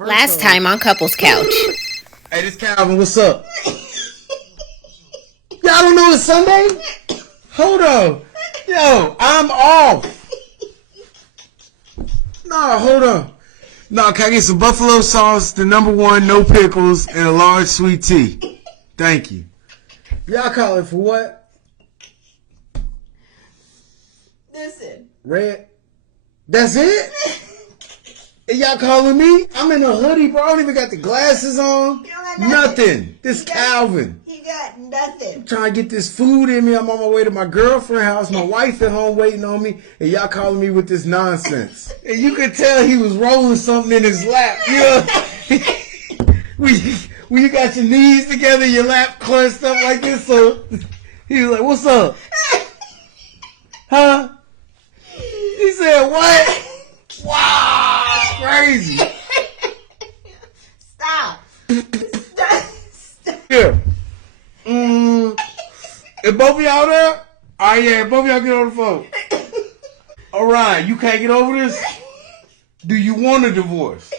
Last time on Couples Couch. Hey, this Calvin, what's up? Y'all don't know it's Sunday? Hold on. Yo, I'm off. No, hold on. No, can I get some buffalo sauce, the #1, no pickles, and a large sweet tea? Thank you. Y'all call it for what? Listen. Red? That's it? And y'all calling me? I'm in a hoodie, bro. I don't even got the glasses on. You don't got Nothing. This Calvin. He got nothing. Trying to get this food in me. I'm on my way to my girlfriend's house. My wife at home waiting on me. And y'all calling me with this nonsense. And you could tell he was rolling something in his lap. You know? when you got your knees together, your lap clenched up like this. So he was like, what's up? Huh? He said, what? Wow. Crazy. Stop. Here. If both of y'all there? Alright, yeah, both of y'all get on the phone. Alright, you can't get over this? Do you want a divorce?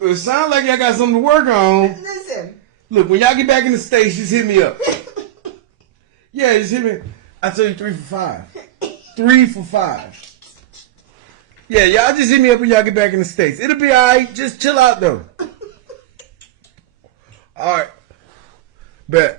It sounds like y'all got something to work on. Listen. Look, when y'all get back in the States, just hit me up. Yeah, just hit me. I tell you 3 for 5. 3 for 5. Yeah, y'all just hit me up when y'all get back in the States. It'll be alright. Just chill out, though. Alright. Bet.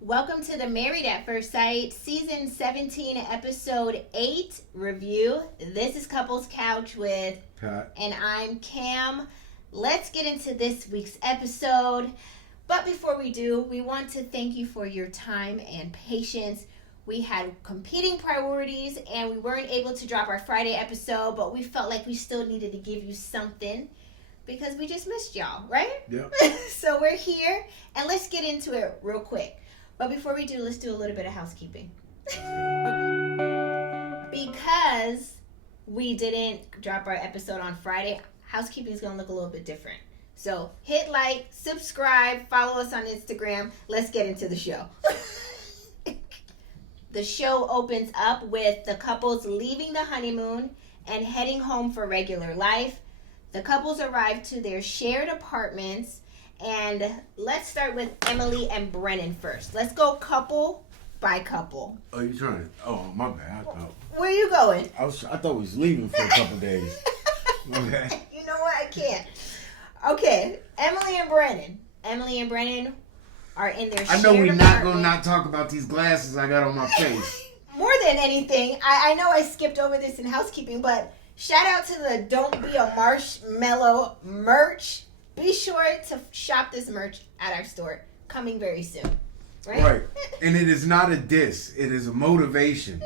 Welcome to the Married at First Sight, Season 17, Episode 8 review. This is Couples Couch with Pat. And I'm Cam. Let's get into this week's episode. But before we do, we want to thank you for your time and patience. We had competing priorities and we weren't able to drop our Friday episode, but we felt like we still needed to give you something because we just missed y'all, right? Yep. So we're here and let's get into it real quick. But before we do, let's do a little bit of housekeeping. Because we didn't drop our episode on Friday, housekeeping is going to look a little bit different. So hit like, subscribe, follow us on Instagram. Let's get into the show. The show opens up with the couples leaving the honeymoon and heading home for regular life. The couples arrive to their shared apartments. And let's start with Emily and Brennan first. Let's go couple by couple. Oh, you trying to? Oh, my bad. I thought. Where are you going? I thought we was leaving for a couple days. Okay. You know what? I can't. Okay, Emily and Brennan. Emily and Brennan are in their shared I know we're not apartment. going to not talk about these glasses I got on my face. More than anything, I know I skipped over this in housekeeping, but shout out to the Don't Be a Marshmallow merch. Be sure to shop this merch at our store. Coming very soon. Right? And it is not a diss. It is a motivation.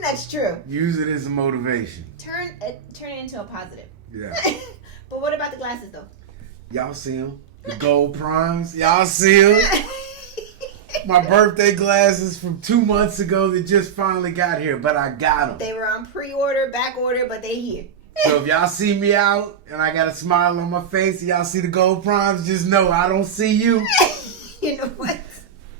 That's true. Use it as a motivation. Turn it into a positive. Yeah. But what about the glasses, though? Y'all see them? The gold primes? Y'all see them? My birthday glasses from 2 months ago that just finally got here, but I got them. They were on pre-order, back order, but they here. So if y'all see me out and I got a smile on my face and y'all see the gold primes, just know I don't see you. You know what?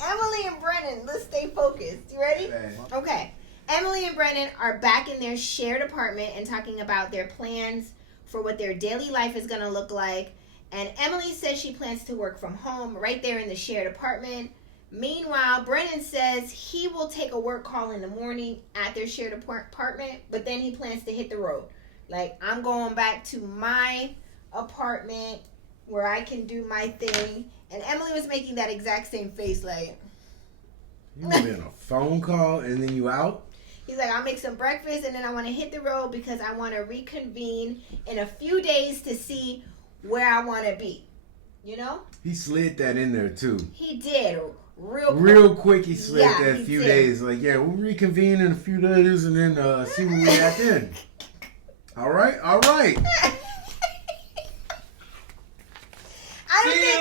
Emily and Brennan, let's stay focused. You ready? Okay. Emily and Brennan are back in their shared apartment and talking about their plans for what their daily life is going to look like. And Emily says she plans to work from home right there in the shared apartment. Meanwhile, Brennan says he will take a work call in the morning at their shared apartment, but then he plans to hit the road. Like, I'm going back to my apartment where I can do my thing. And Emily was making that exact same face, like... You been a phone call and then you out? He's like, I'll make some breakfast and then I want to hit the road because I want to reconvene in a few days to see where I want to be. You know? He slid that in there, too. He did. Real quick. Real quick he slid that he few did. days. Like, yeah, we'll reconvene in a few days and then see where we at then. All right. I don't think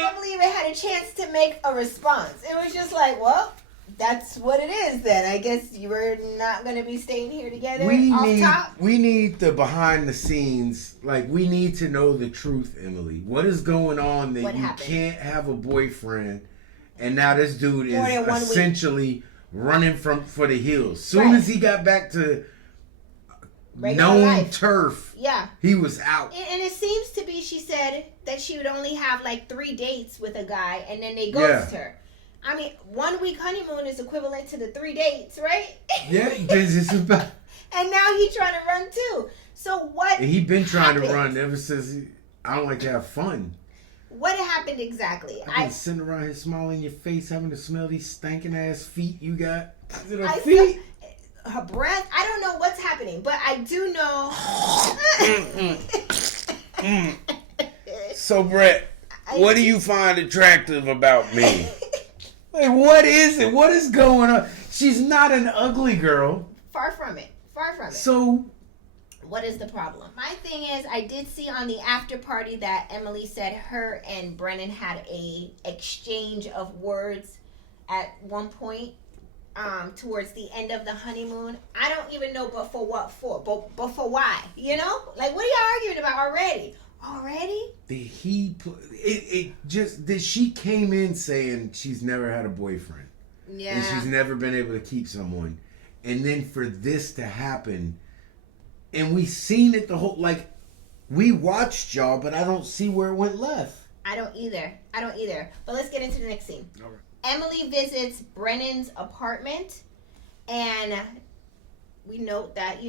Emily even had a chance to make a response. It was just like, well, that's what it is then. I guess you were not going to be staying here together top. We need the behind the scenes. Like, we need to know the truth, Emily. What is going on that you can't have a boyfriend and now this dude is essentially running for the hills. Soon as he got back to known turf, he was out. And it seems to be, she said that she would only have like 3 dates with a guy and then they ghost her. I mean, 1 week honeymoon is equivalent to the 3 dates, right? Yeah, this is about. And now he's trying to run too. So what? He been trying to run ever since. I don't like to have fun. What happened exactly? I've been sitting around here smiling in your face, having to smell these stinking ass feet you got. Is it her feet? Her breath. I don't know what's happening, but I do know. So, Brett, what do you find attractive about me? Like, what is it? What is going on? She's not an ugly girl. Far from it. So, what is the problem? My thing is, I did see on the after party that Emily said her and Brennan had a exchange of words at one point towards the end of the honeymoon. I don't even know but for what for. But for why? You know? Like, what are y'all arguing about already? She came in saying she's never had a boyfriend. Yeah. And she's never been able to keep someone. And then for this to happen, and we seen it we watched y'all, but I don't see where it went left. I don't either. But let's get into the next scene. All right. Emily visits Brennan's apartment, and we note that,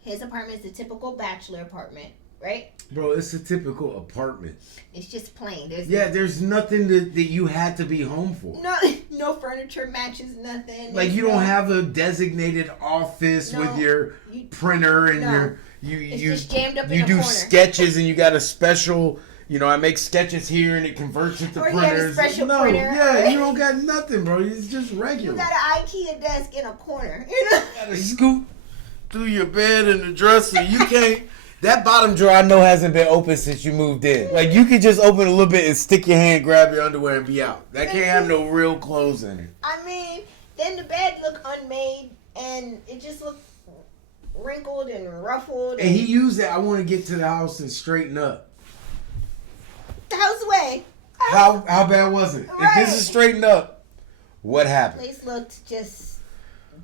his apartment is the typical bachelor apartment, right? Bro, it's a typical apartment. It's just plain. There's nothing that you had to be home for. No furniture matches nothing. Like, you don't have a designated office with your printer and it's just jammed up in you a do corner. sketches and you got a special, I make sketches here and it converts it to or printers. You have a special printer. Yeah, you don't got nothing, bro. It's just regular. You got an IKEA desk in a corner. You gotta scoot through your bed and the dresser. You can't. That bottom drawer I know hasn't been open since you moved in. Like, you could just open a little bit and stick your hand, grab your underwear, and be out. That can't have no real clothes in it. I mean, then the bed looked unmade, and it just looked wrinkled and ruffled. And he used that, I want to get to the house and straighten up. How's the way? How bad was it? Right. If this is straightened up, what happened? The place looked just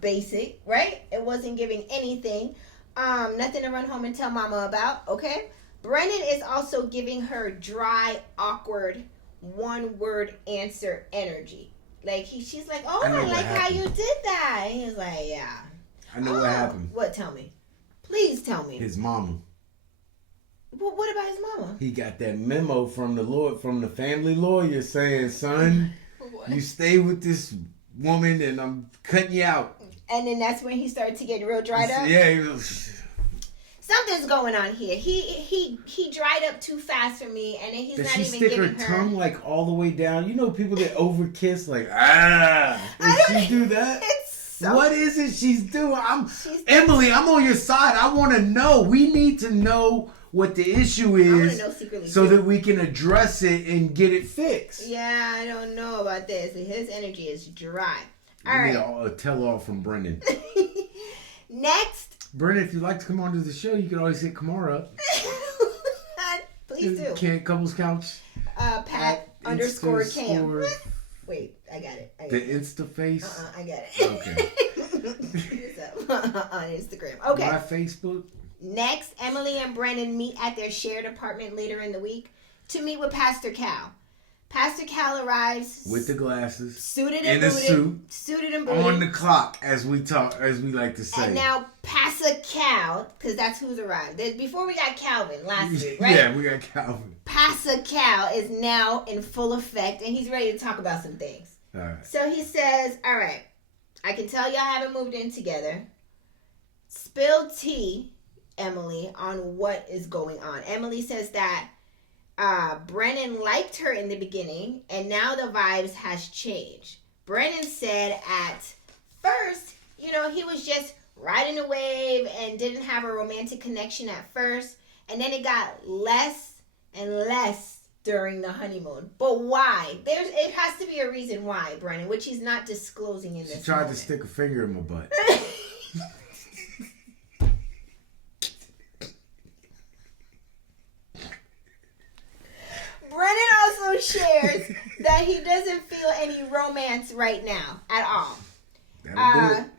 basic, right? It wasn't giving anything. Nothing to run home and tell mama about, okay? Brennan is also giving her dry, awkward, one-word answer energy. Like, she's like, oh, I like how you did that. And he's like, yeah. I know what happened. What? Tell me. Please tell me. His mama. Well, what about his mama? He got that memo from the family lawyer saying, son, you stay with this woman and I'm cutting you out. And then that's when he started to get real dried up? Yeah. Something's going on here. He dried up too fast for me, and then he's not even giving her... Does she stick her tongue, like, all the way down? You know people that overkiss, like, Does she do that? What is it she's doing? Emily, I'm on your side. I want to know. We need to know what the issue is so that we can address it and get it fixed. Yeah, I don't know about this. His energy is dry. All right. A tell-all from Brennan. Next. Brennan, if you'd like to come on to the show, you can always hit Kamara up. Please do. Couples Couch. Pat _ Cam. Wait, I got it. The Insta face? I got it. Okay. On Instagram. Okay. My Facebook. Next, Emily and Brennan meet at their shared apartment later in the week to meet with Pastor Cal. Pastor Cal arrives with the glasses, suited and booted, suited and booted, on the clock, as we like to say. And now Pastor Cal, because that's who's arrived. Before we got Calvin last week, right? Yeah, we got Calvin. Pastor Cal is now in full effect, and he's ready to talk about some things. All right. So he says, "All right, I can tell y'all haven't moved in together. Spill tea, Emily, on what is going on." Emily says that Brennan liked her in the beginning, and now the vibes has changed. Brennan said at first, he was just riding a wave and didn't have a romantic connection at first, and then it got less and less during the honeymoon. But why? It has to be a reason why, Brennan, which he's not disclosing in this. She tried to stick a finger in my butt. Brennan also shares that he doesn't feel any romance right now at all.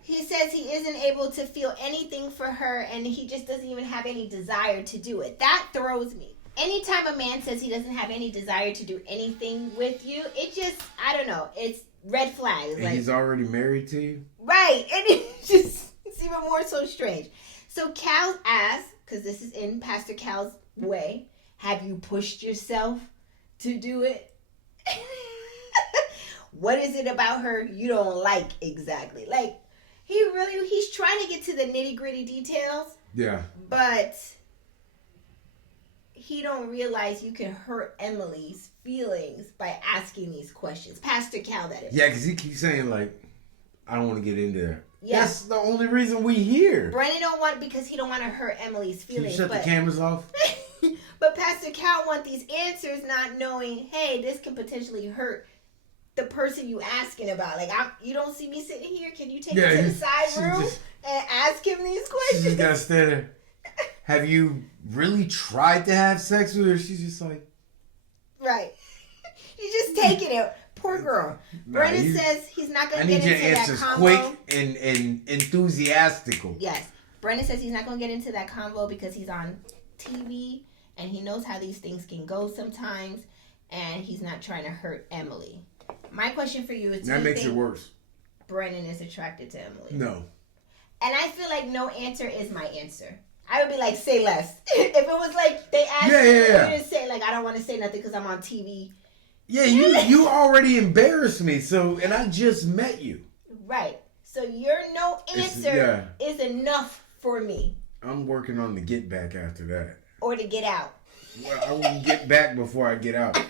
He says he isn't able to feel anything for her, and he just doesn't even have any desire to do it. That throws me. Anytime a man says he doesn't have any desire to do anything with you, it just, I don't know, it's red flags. And he's already married to you? Right. And it's even more so strange. So Cal asks, because this is in Pastor Cal's way, have you pushed yourself to do it? What is it about her you don't like exactly? Like, he's trying to get to the nitty-gritty details. Yeah. But he don't realize you can hurt Emily's feelings by asking these questions. Pastor Cal, that is. Yeah, because he keeps saying, like, I don't want to get into that. Yeah. That's the only reason we here. Brennan don't want, because he don't want to hurt Emily's feelings. Can you shut the cameras off? But Pastor Cal want these answers, not knowing, hey, this can potentially hurt the person you asking about. Like, you don't see me sitting here. Can you take me to the side room and ask him these questions? She just got to stand there. Have you really tried to have sex with her? She's just like... Right. You're just taking it. Poor girl. Brennan says he's not going to get into that convo. I need your answers quick and enthusiastical. Yes. Brennan says he's not going to get into that convo because he's on TV and he knows how these things can go sometimes, and he's not trying to hurt Emily. My question for you is, that makes it worse. Brennan is attracted to Emily? No. And I feel like no answer is my answer. I would be like, say less. If it was like they asked you to say, like, I don't want to say nothing because I'm on TV. Yeah, you already embarrassed me, and I just met you. Right. So your no answer is enough for me. I'm working on the get back after that. Or to get out. Well, I will get back before I get out.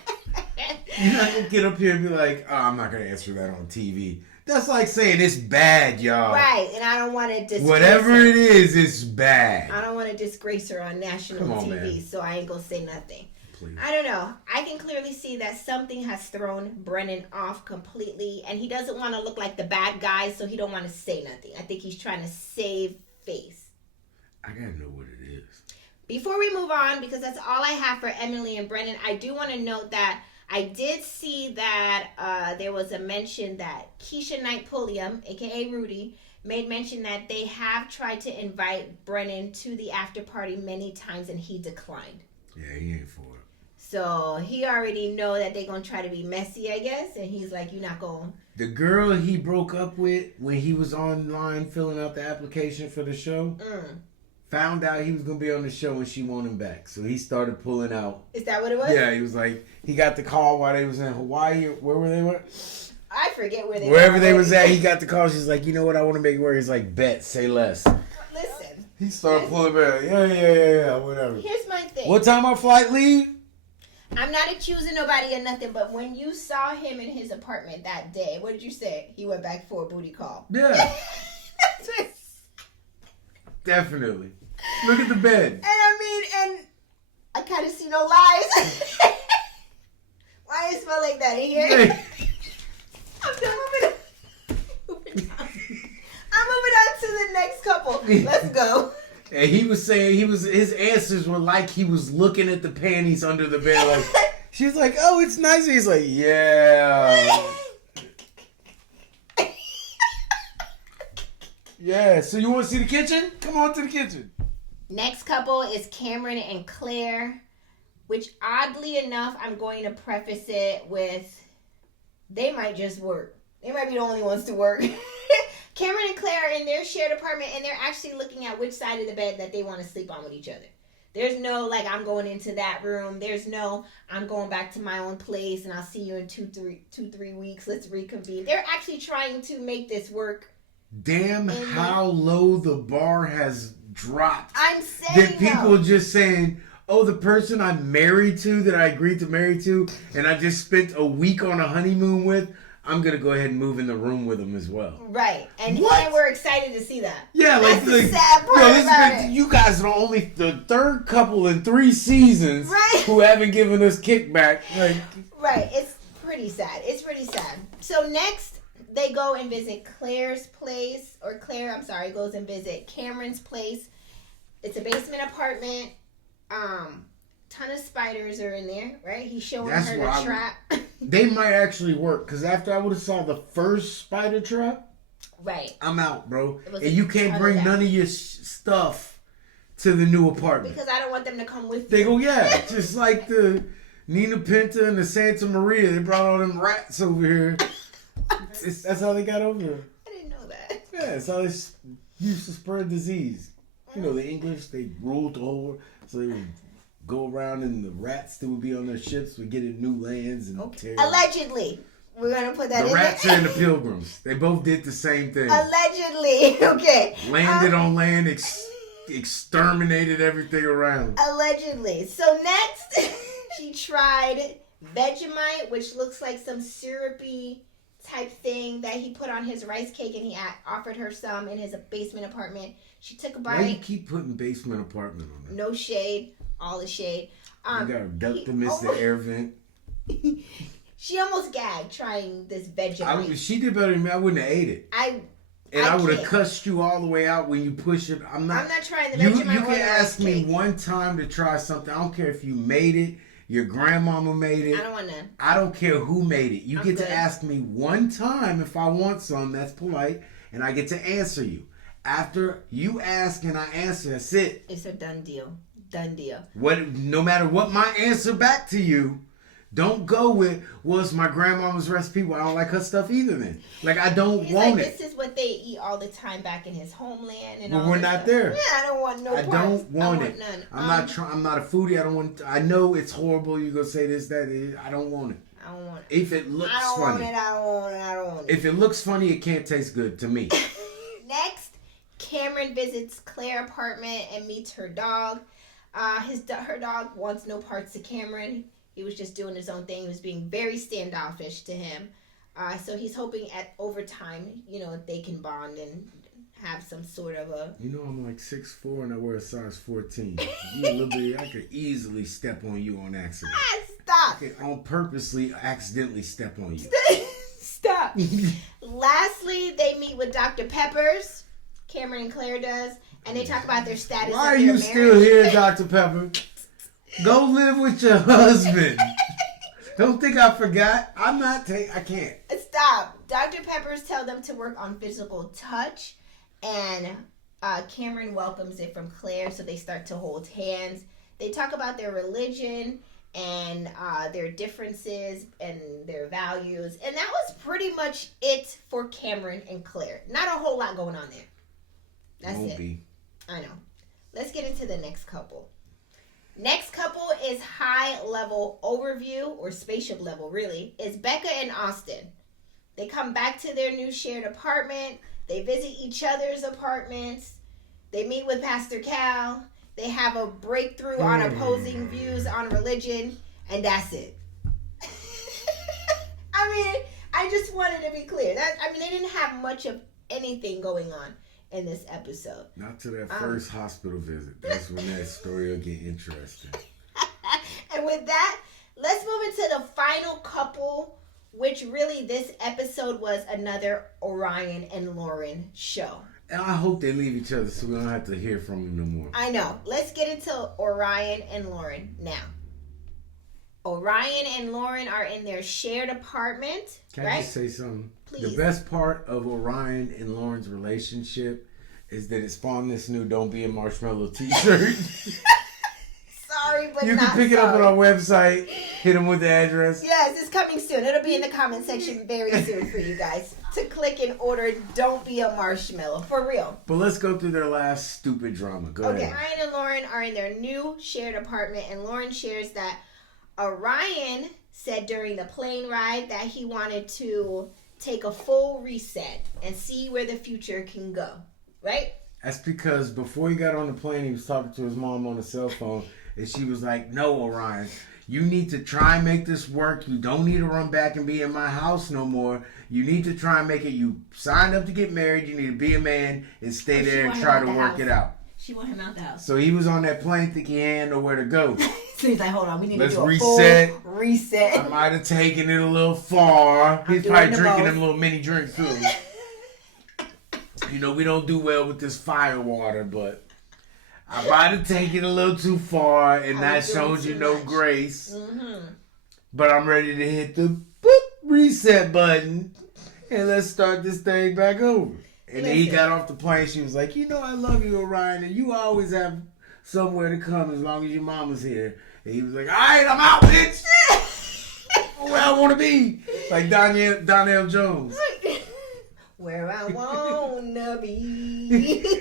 You're not going to get up here and be like, oh, I'm not going to answer that on TV. That's like saying it's bad, y'all. Right, and I don't want to disgrace whatever her. It is, it's bad. I don't want to disgrace her on national TV, man. So I ain't going to say nothing. Please. I don't know. I can clearly see that something has thrown Brennan off completely, and he doesn't want to look like the bad guy, so he don't want to say nothing. I think he's trying to save face. I got to know what it is. Before we move on, because that's all I have for Emily and Brennan, I do want to note that I did see that there was a mention that Keisha Knight Pulliam, a.k.a. Rudy, made mention that they have tried to invite Brennan to the after party many times, and he declined. Yeah, he ain't for it. So he already know that they're going to try to be messy, I guess, and he's like, you're not going. The girl he broke up with when he was online filling out the application for the show... found out he was going to be on the show and she wanted him back. So he started pulling out. Is that what it was? Yeah, he was like, he got the call while they was in Hawaii. Where were they? I forget where they were. Wherever they was at, he got the call. She's like, you know what? I want to make it work. He's like, bet, say less. Listen. He started pulling back. Yeah, whatever. Here's my thing. What time our flight leave? I'm not accusing nobody of nothing, but when you saw him in his apartment that day, what did you say? He went back for a booty call. Yeah. Definitely. Look at the bed. And I kind of see no lies. Why it smell like that in here? Hey. I'm moving on to the next couple. Let's go. And he was saying his answers were like he was looking at the panties under the bed. Like she's like, oh, it's nice. He's like, yeah. Yeah, so you want to see the kitchen? Come on to the kitchen. Next couple is Cameron and Claire, which oddly enough, I'm going to preface it with, they might just work. They might be the only ones to work. Cameron and Claire are in their shared apartment, and they're actually looking at which side of the bed that they want to sleep on with each other. There's no, like, I'm going into that room. There's no, I'm going back to my own place, and I'll see you in 2-3 weeks. Let's reconvene. They're actually trying to make this work. Damn how low the bar has dropped. I'm saying that people are just saying, oh, the person I'm married to, that I agreed to marry to, and I just spent a week on a honeymoon with, I'm going to go ahead and move in the room with him as well. Right. And What? we're excited to see that. Yeah, That's the sad part about it. You guys are only the third couple in 3 seasons who haven't given us kickback. Like, right. It's pretty sad. So next, they go and visit Claire goes and visit Cameron's place. It's a basement apartment. Ton of spiders are in there, right? He's showing her the trap. They might actually work, because after I would have saw the first spider trap, right, I'm out, bro. And you can't bring none of your stuff to the new apartment. Because I don't want them to come with They you. go, yeah, just like the Nina Pinta and the Santa Maria. They brought all them rats over here. That's how they got over here. I didn't know that. Yeah, that's how they used to spread disease. You know, the English, they ruled the whole world, so they would go around and the rats that would be on their ships would get in new lands and tear. Allegedly. We're going to put that in there. The rats and the pilgrims. They both did the same thing. Allegedly. Okay. Landed on land, exterminated everything around. Allegedly. So next, she tried Vegemite, which looks like some syrupy type thing that he put on his rice cake, and he offered her some in his basement apartment. She took a bite. Why do you keep putting basement apartment on there? No shade. All the shade. You gotta duck to miss the air vent. She almost gagged trying this Vegemite. She did better than me. I wouldn't have ate it. I would have cussed you all the way out when you push it. I'm not trying the Vegemite. You can ask me one time to try something. I don't care if you made it, your grandmama made it. I don't want none. I don't care who made it. You I'm get good. to ask me one time if I want some. That's polite. And I get to answer you. After you ask and I answer, that's it. It's a done deal. Done deal. No matter what my answer back to you, don't go with, well, it's my grandmama's recipe. Well, I don't like her stuff either then. Like, I don't want it. This is what they eat all the time back in his homeland. And Well, all we're this not stuff. there. Yeah, I don't want no parts. I don't want it. None. I'm not a foodie. I know it's horrible. You're going to say this, that. I don't want it. I don't want it. If it looks I don't funny. want it. I don't want it. If it looks funny, it can't taste good to me. Next, Cameron visits Claire's apartment and meets her dog. Her dog wants no parts of Cameron. He was just doing his own thing. He was being very standoffish to him. So he's hoping over time, they can bond and have some sort of a... I'm like 6'4" and I wear a size 14. I could easily step on you on accident. Stop. I could purposely accidentally step on you. Stop. Lastly, they meet with Dr. Peppers. Cameron and Claire does. And they talk about their status. Why are you still here, Dr. Pepper? Go live with your husband. Don't think I forgot. I can't. Stop. Dr. Peppers tell them to work on physical touch. And Cameron welcomes it from Claire. So they start to hold hands. They talk about their religion and their differences and their values. And that was pretty much it for Cameron and Claire. Not a whole lot going on there. That's Won't it. Be. I know. Let's get into the next couple. Next couple is high level overview, or spaceship level really, is Becca and Austin. They come back to their new shared apartment. They visit each other's apartments. They meet with Pastor Cal. They have a breakthrough on opposing views on religion. And that's it. I just wanted to be clear. They didn't have much of anything going on in this episode. Not to that first hospital visit. That's when that story will get interesting. And with that, let's move into the final couple, which really this episode was another Orion and Lauren show. And I hope they leave each other so we don't have to hear from them no more. I know. Let's get into Orion and Lauren now. Orion and Lauren are in their shared apartment. Can I just say something? Please. The best part of Orion and Lauren's relationship is that it spawned this new "Don't Be a Marshmallow" t-shirt. Sorry, but you not can pick it up on sorry. our website. Hit them with the address. Yes, it's coming soon. It'll be in the comment section very soon for you guys to click and order "Don't Be a Marshmallow" for real. But let's go through their last stupid drama. Go ahead. Orion and Lauren are in their new shared apartment, and Lauren shares that Orion said during the plane ride that he wanted to take a full reset and see where the future can go. Right? That's because before he got on the plane, he was talking to his mom on the cell phone, and she was like, "No, Orion, You need to try and make this work. You don't need to run back and be in my house no more. You need to try and make it. You signed up to get married. You need to be a man and stay there and try to work it out. She want him out the house. So he was on that plane thinking he ain't nowhere to go. So he's like, hold on, we need to do a reset. full reset. I might have taken it a little far. He's probably drinking them little mini drinks too. You know, we don't do well with this fire water, but I might have taken it a little too far, and that showed you no grace. Mm-hmm. But I'm ready to hit the boop reset button, and let's start this thing back over. And then he got off the plane. She was like, you know, I love you, Orion, and you always have somewhere to come as long as your mama's here. And he was like, all right, I'm out, bitch. Where I want to be. Like Donnell Jones. Where I wanna be.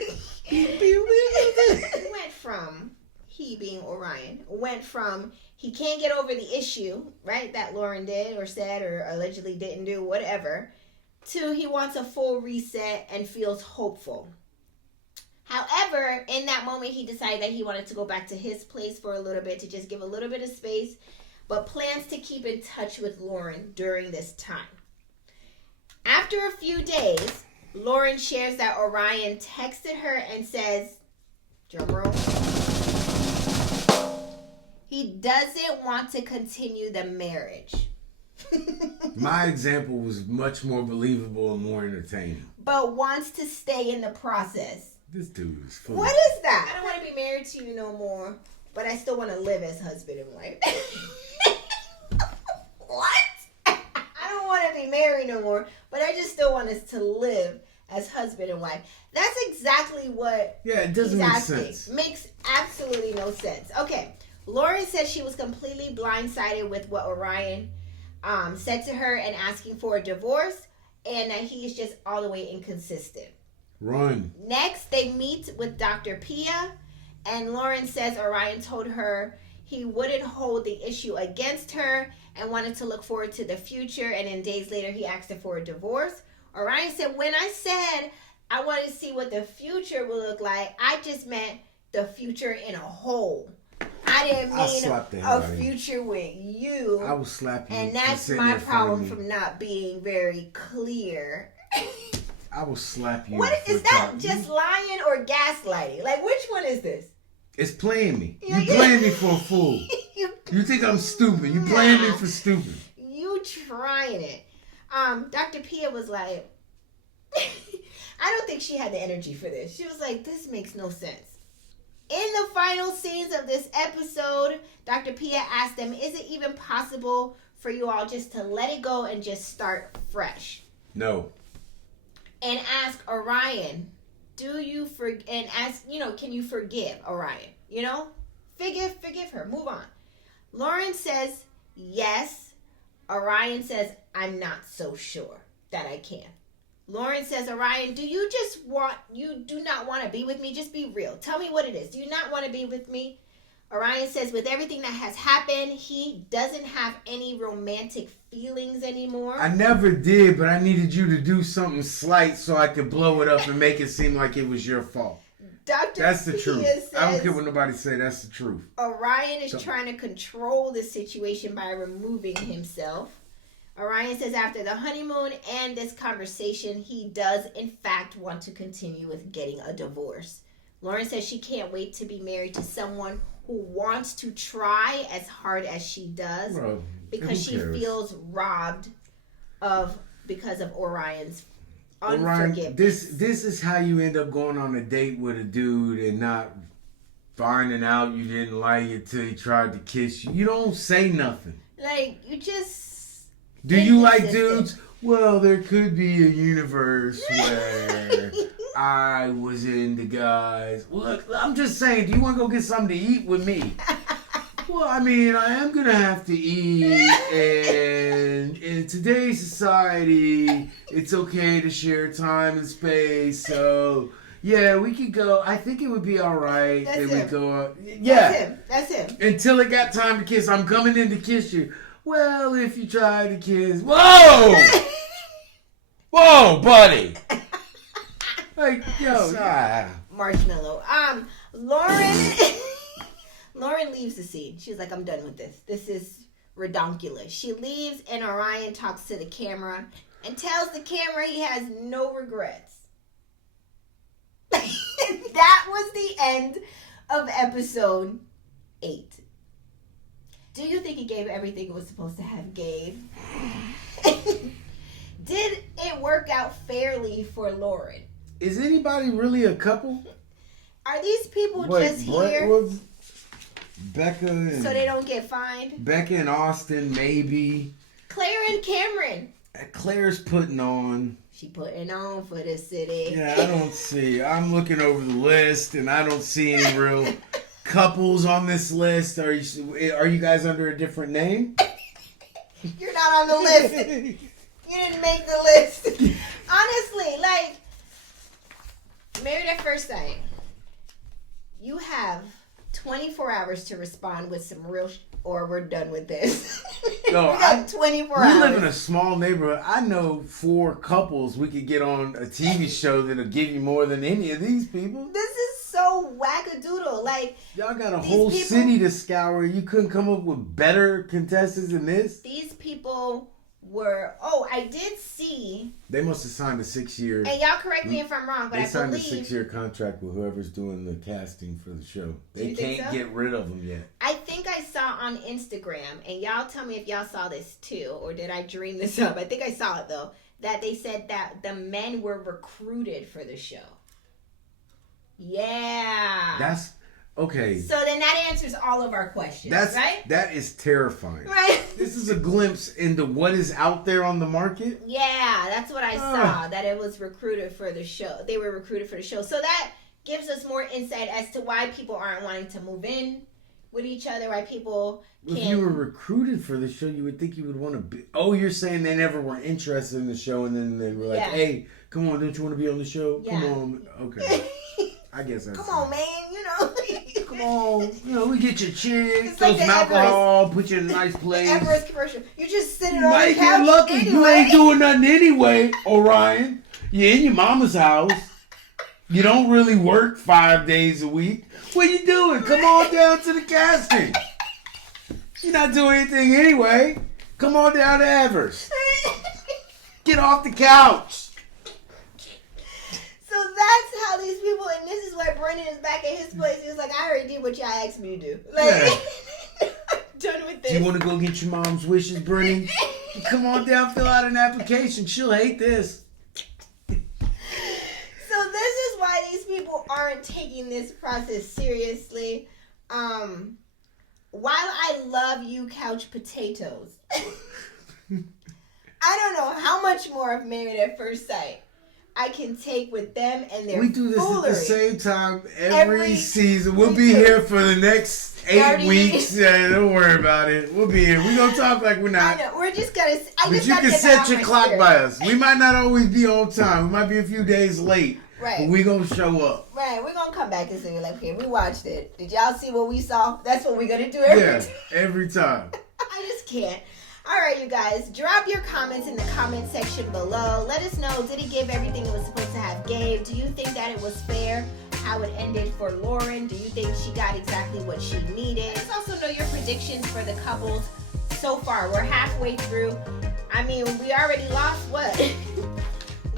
Went from, he being Orion, went from he can't get over the issue, right, that Lauren did or said or allegedly didn't do, whatever, to he wants a full reset and feels hopeful. However, in that moment, he decided that he wanted to go back to his place for a little bit, to just give a little bit of space, but plans to keep in touch with Lauren during this time. After a few days, Lauren shares that Orion texted her and says, drumroll, he doesn't want to continue the marriage. My example was much more believable and more entertaining. But wants to stay in the process. This dude is full. What is that? I don't want to be married to you no more, but I still want to live as husband and wife. What? I don't want to be married no more, but I just still want us to live as husband and wife. That's exactly what it doesn't make sense. Makes absolutely no sense. Okay, Lauren said she was completely blindsided with what Orion said to her and asking for a divorce, and that he is just all the way inconsistent. Run. Next, they meet with Dr. Pia, and Lauren says Orion told her he wouldn't hold the issue against her and wanted to look forward to the future, and then days later he asked her for a divorce. Orion said, when I said I wanted to see what the future would look like, I just meant the future in a whole. I didn't mean a future with you. I will slap you. And that's my problem from not being very clear. I will slap you. What is that? Just lying or gaslighting? Like, which one is this? It's playing me. You playing me for a fool. You think I'm stupid. You playing me for stupid. You trying it. Dr. Pia was like, I don't think she had the energy for this. She was like, this makes no sense. In the final scenes of this episode, Dr. Pia asked them, is it even possible for you all just to let it go and just start fresh? No. And ask Orion, can you forgive Orion? You know? Forgive her. Move on. Lauren says, yes. Orion says, I'm not so sure that I can. Lauren says, Orion, do you do not want to be with me? Just be real. Tell me what it is. Do you not want to be with me? Orion says, with everything that has happened, he doesn't have any romantic feelings anymore. I never did, but I needed you to do something slight so I could blow it up and make it seem like it was your fault. That's the truth. Says, I don't care what nobody say. That's the truth. Orion is trying to control the situation by removing himself. Orion says after the honeymoon and this conversation, he does in fact want to continue with getting a divorce. Lauren says she can't wait to be married to someone who wants to try as hard as she does, because she feels robbed because of Orion's unforgiveness. This is how you end up going on a date with a dude and not finding out you didn't like it till he tried to kiss you. You don't say nothing. Like, you just... Do you like dudes? Well, there could be a universe where I was into guys. Look, I'm just saying, do you want to go get something to eat with me? Well, I mean, I am going to have to eat, and in today's society, it's okay to share time and space, so... Yeah, we could go. I think it would be all right if we go. Yeah. That's him. Until it got time to kiss. I'm coming in to kiss you. Well, if you try to kiss. Whoa! Whoa, buddy. Like, yo. Marshmallow. Lauren Claire leaves the scene. She's like, I'm done with this. This is redonkulous. She leaves, and Orion talks to the camera and tells the camera he has no regrets. That was the end of episode 8. Do you think it gave everything it was supposed to have, Gabe? Did it work out fairly for Lauren? Is anybody really a couple? Are these people just here Becca and so they don't get fined? Becca and Austin, maybe. Claire and Cameron. Claire's putting on. She putting on for the city. Yeah, I don't see. I'm looking over the list, and I don't see any real couples on this list. Are you guys under a different name? You're not on the list. You didn't make the list. Honestly, like, Married at First Sight, you have 24 hours to respond with some real or we're done with this. No, we got 24 hours. We live in a small neighborhood. I know 4 couples we could get on a TV show that'll give you more than any of these people. This is so wackadoodle. Like, y'all got a whole city to scour. You couldn't come up with better contestants than this? These people were, I did see. They must have signed a 6-year. And y'all correct me if I'm wrong, but I signed believe. a 6-year contract with whoever's doing the casting for the show. They can't get rid of them yet. I think I saw on Instagram, and y'all tell me if y'all saw this too, or did I dream this up? I think I saw it though, that they said that the men were recruited for the show. Yeah. That's okay. So then that answers all of our questions, right? That is terrifying. Right. This is a glimpse into what is out there on the market. Yeah, that's what I saw, that it was recruited for the show. They were recruited for the show. So that gives us more insight as to why people aren't wanting to move in with each other, why people can't. If you were recruited for the show, you would think you would want to be. Oh, you're saying they never were interested in the show, and then they were like, hey, come on, don't you want to be on the show? Yeah. Come on. Okay. I guess that's Come on, man, Come on, we get your chick, it's throw like some alcohol, put you in a nice place. The Everest commercial. You just sitting you on might the couch get lucky. anyway. You ain't doing nothing anyway, Orion. You're in your mama's house. You don't really work 5 days a week. What you doing? Come on down to the casting. You're not doing anything anyway. Come on down to Everest. Get off the couch. So that's how these people, and this is why Brennan is back at his place. He was like, I already did what y'all asked me to do. Like, I'm done with this. Do you want to go get your mom's wishes, Brennan? Come on down, fill out an application. She'll hate this. So this is why these people aren't taking this process seriously. While I love you, couch potatoes, I don't know how much more of Married at First Sight I can take with them and their We do this foolery. at the same time every season. We'll be here for the next 8 weeks. Yeah, don't worry about it. We'll be here. We're going to talk like we're not. I know. We're just going to... But you can set your clock by us. We might not always be on time. We might be a few days late. Right. But we're going to show up. Right. We're going to come back and say, like, okay, we watched it. Did y'all see what we saw? That's what we're going to do every time. Every time. I just can't. All right, you guys, drop your comments in the comment section below. Let us know, did it give everything it was supposed to have? Gabe, do you think that it was fair how it ended for Lauren? Do you think she got exactly what she needed? Let us also know your predictions for the couples so far. We're halfway through. I mean, we already lost what?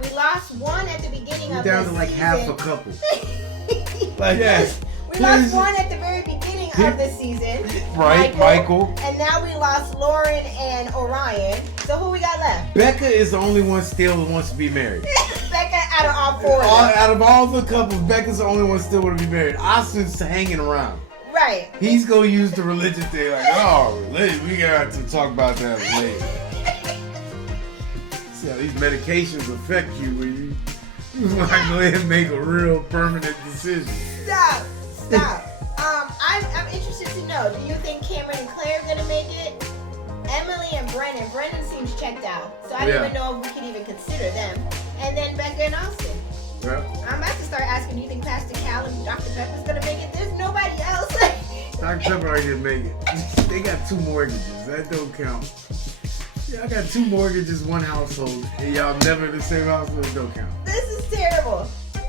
We lost one at the beginning of the season. We're down to like half a couple. We lost one at the very beginning of the season. Right, Michael. And now we lost Lauren and Orion. So who we got left? Becca is the only one still who wants to be married. Becca out of all 4 of them. Out of all the couples, Becca's the only one still want to be married. Austin's hanging around. Right. He's going to use the religion thing like, religion, we got to talk about that later. See how these medications affect you when you want to go ahead and make a real permanent decision. Stop. I'm interested to know, do you think Cameron and Claire are going to make it? Emily and Brennan. Brennan seems checked out. So I don't even know if we can even consider them. And then Becca and Austin. Yeah. I'm about to start asking, do you think Pastor Cal and Dr. Pepper's going to make it? There's nobody else. Dr. Pepper already didn't make it. They got 2 mortgages. That don't count. Y'all got 2 mortgages, 1 household. And y'all never in the same household. It don't count. This is terrible.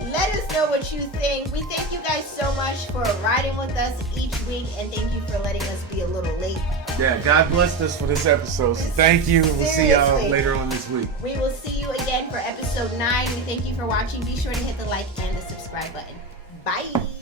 Let us know what you think. We thank you guys so much for riding with us each week, and thank you for letting us be a little late. Yeah, God blessed us for this episode. So thank you. We'll see y'all later on this week. We will see you again for episode 9. We thank you for watching. Be sure to hit the like and the subscribe button. Bye.